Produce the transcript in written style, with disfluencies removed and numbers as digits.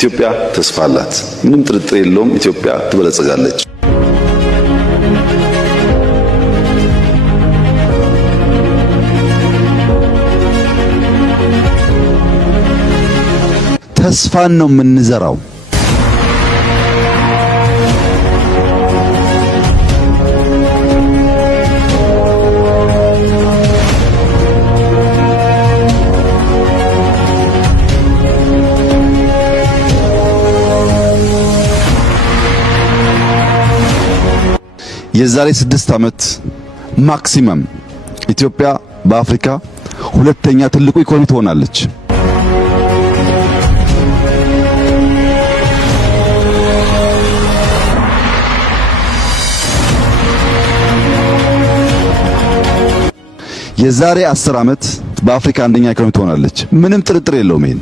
ኢትዮጵያ ተስፋ አላት። ምንም ጥርጥር የለውም። ኢትዮጵያ ትበለጽጋለች። ተስፋን ነው የምንዘራው። የዛሬ 6 ዓመት ማክሲመም ኢትዮጵያ በአፍሪካ ሁለተኛ ትልቁ ኢኮኖሚ ትሆናለች። የዛሬ 10 ዓመት በአፍሪካ አንደኛ ኢኮኖሚ ትሆናለች። ምንም ጥርጥር የለውም ይሄን